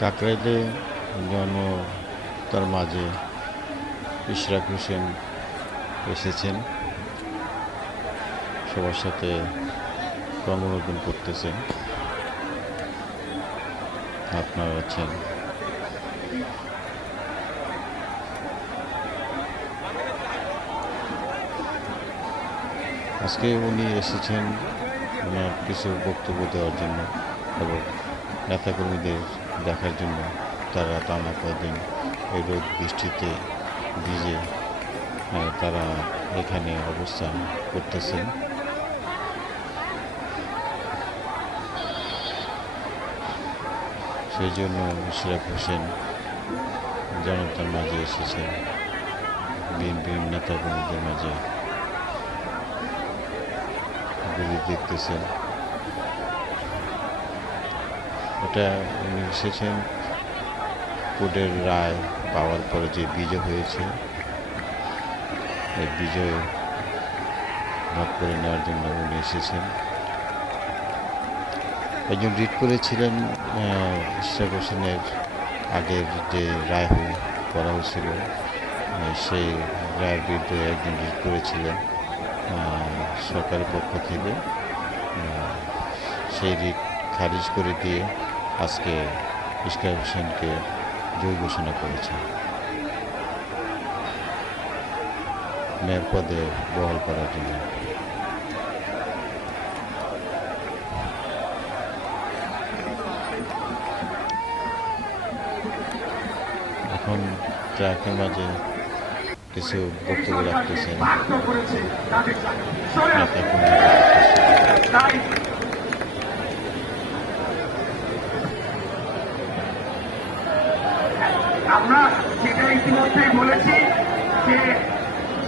কাকরাইলে জনতার মাঝে ইশরাক হোসেন এসেছেন, সবার সাথে রঙ্গরোদন করতেছেন। আপনারা আছেন। আজকে উনি এসেছেন ওনার কিছু বক্তব্য দেওয়ার জন্য এবং নেতাকর্মীদের দেখার জন্য। তারা টানা কদিন এই রোদ বৃষ্টিতে ভিজে তারা এখানে অবস্থান করতেছেন। সেই জন্য ইশরাক হোসেন জনতার মাঝে এসেছেন, বিএনপির নেতাকর্মীদের মাঝে ঘুরে দেখতেছেন। এটা উনি এসেছেন কোর্টের রায় পাওয়ার পরে যে বিজয় হয়েছে, এই বিজয় ভাগ করে নেওয়ার জন্য উনি এসেছেন। একজন রিট করেছিলেন ইশরাক হোসেনের আগের যে রায় করা হয়েছিল, সেই রায়ের বিরুদ্ধে একজন রিট করেছিলেন সরকারের পক্ষ থেকে। সেই রিট খারিজ করে দিয়ে আজকে ইশরাক হোসেনকে জয়ী ঘোষণা করেছে মেয়র পদে বহাল করার জন্য। এখন ট্রাকের মাঝে কিছু বক্তব্য রাখতেছেন আমরা সেটা ইতিমধ্যেই বলেছি যে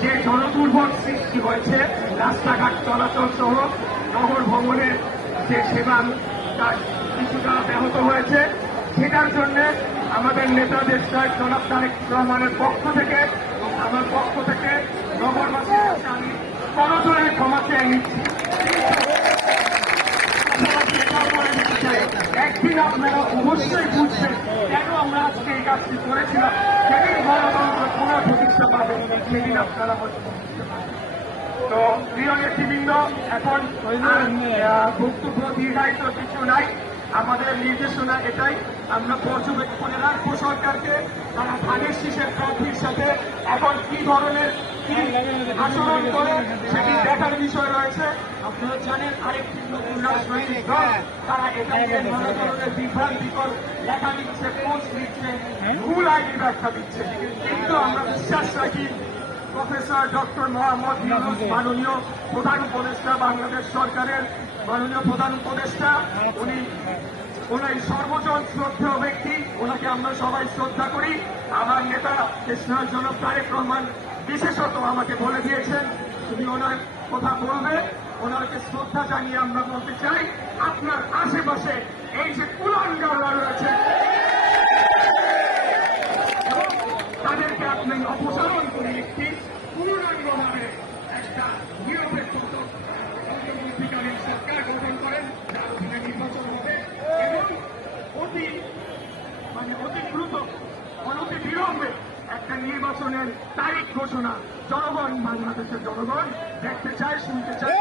যে জনদুর্ভোগ সৃষ্টি হয়েছে, রাস্তাঘাট চলাচল সহ নগর ভবনের যে সেবা কিছুটা ব্যাহত হয়েছে, সেটার জন্য আমাদের নেতাদের জনাব তারেক রহমানের পক্ষ থেকে, আমার পক্ষ থেকে নগরবাসীর কাছে আমি করজোড়ে ক্ষমা চেয়ে নিচ্ছি। একদিন আপনারা অবশ্যই বুঝছেন কেন আমরা আজকে এই কাজটি করেছিলাম। সেদিন গণতন্ত্র পুনঃপ্রতিষ্ঠা পাবে, সেদিন আপনারা তো প্রিয় নেতৃবৃন্দ, এখন বক্তব্য দীর্ঘায়িত কিছু নাই। আমাদের নির্দেশনা এটাই, আমরা পর্যবেক্ষণে রাখবো সরকারকে, তারা ধানের শীষের প্রার্থীর সাথে এখন কি ধরনের আচরণ করে সেটি দেখার বিষয় রয়েছে। আপনারা জানেন আরেকটি নতুন রাজনৈতিক দল, তারা এটাকে নানা ধরনের বিভ্রান্তিকর লেখা দিচ্ছে, পোস্ট দিচ্ছে, ভুল আইডি ব্যাখ্যা দিচ্ছে। কিন্তু আমরা বিশ্বাস রাখি প্রফেসর ডক্টর মোহাম্মদ ইউনূস, মাননীয় প্রধান উপদেষ্টা, বাংলাদেশ সরকারের মাননীয় প্রধান উপদেষ্টা, উনি সর্বজন শ্রদ্ধেয় ব্যক্তি, ওনাকে আমরা সবাই শ্রদ্ধা করি। আমার নেতা দেশের জনক তারেক রহমান বিশেষত আমাকে বলে দিয়েছেন তুমি ওনার কথা বলবে। ওনাকে শ্রদ্ধা জানিয়ে আমরা বলতে চাই, আপনার আশেপাশে এই যে কুলাঙ্গাররা রয়েছে তাদেরকে আপনি অপসারণ করে একটি পূর্ণাঙ্গভাবে একটা নিরপেক্ষ অন্তর্বর্তীকালীন সরকার গঠন করেন, যার অধীনে নির্বাচন হবে এবং অতি দ্রুত অনতি বিলম্বে একটা নির্বাচনের তারিখ ঘোষণা জনগণ, বাংলাদেশের জনগণ দেখতে চায়, শুনতে চায়।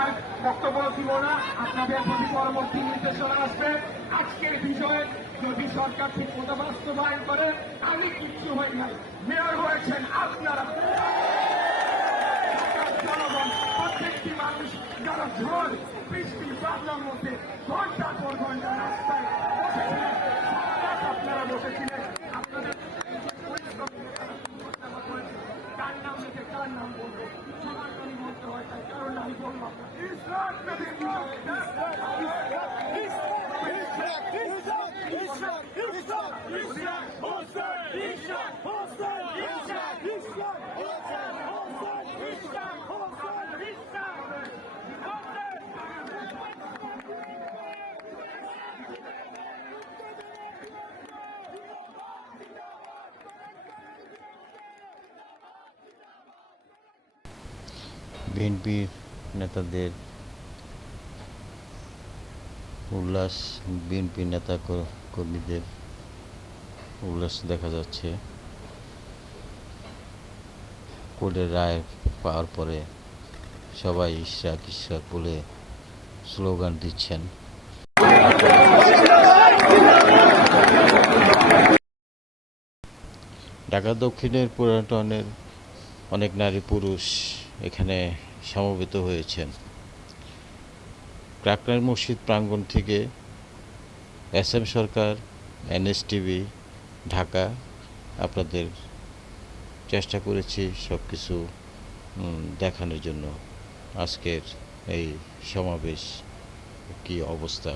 আর বক্তব্য দিব না, আপনাদের প্রতি পরবর্তী নির্দেশনা আসবে। আজকের বিষয়ে যদি সরকার ঠিক মতো বাস্তবায়ন করে, আমি কিচ্ছু হই নাই, মেয়র হয়েছেন আপনারা। জনগণ, প্রত্যেকটি মানুষ যারা ঝড় বৃষ্টি পাবলার মধ্যে ঘন্টার পর ঘন্টা রাস্তায় বসেছিলেন, আপনারা বসেছিলেন, আপনাদের কার নাম লিখে কার নাম বলবো, সবার জন্য বলতে হয়, তাই কারণ আমি বললাম বিএনপির নেতাদের উল্লাস বিএনপি নেতা কর্মীদের উল্লাস দেখা যাচ্ছে কোর্টের রায় পাওয়ার পরে সবাই ইশরাক ইশরাক বলে স্লোগান দিচ্ছেন। ঢাকা দক্ষিণের পুরাটনের অনেক নারী পুরুষ এখানে সমবেত হয়েছেন। ক্রাকরাই মসজিদ প্রাঙ্গণ থেকে এসএম সরকার, এনএসটিভি, ঢাকা আপনাদের চেষ্টা করেছি সব কিছু দেখানোর জন্য। আজকের এই সমাবেশ কী অবস্থা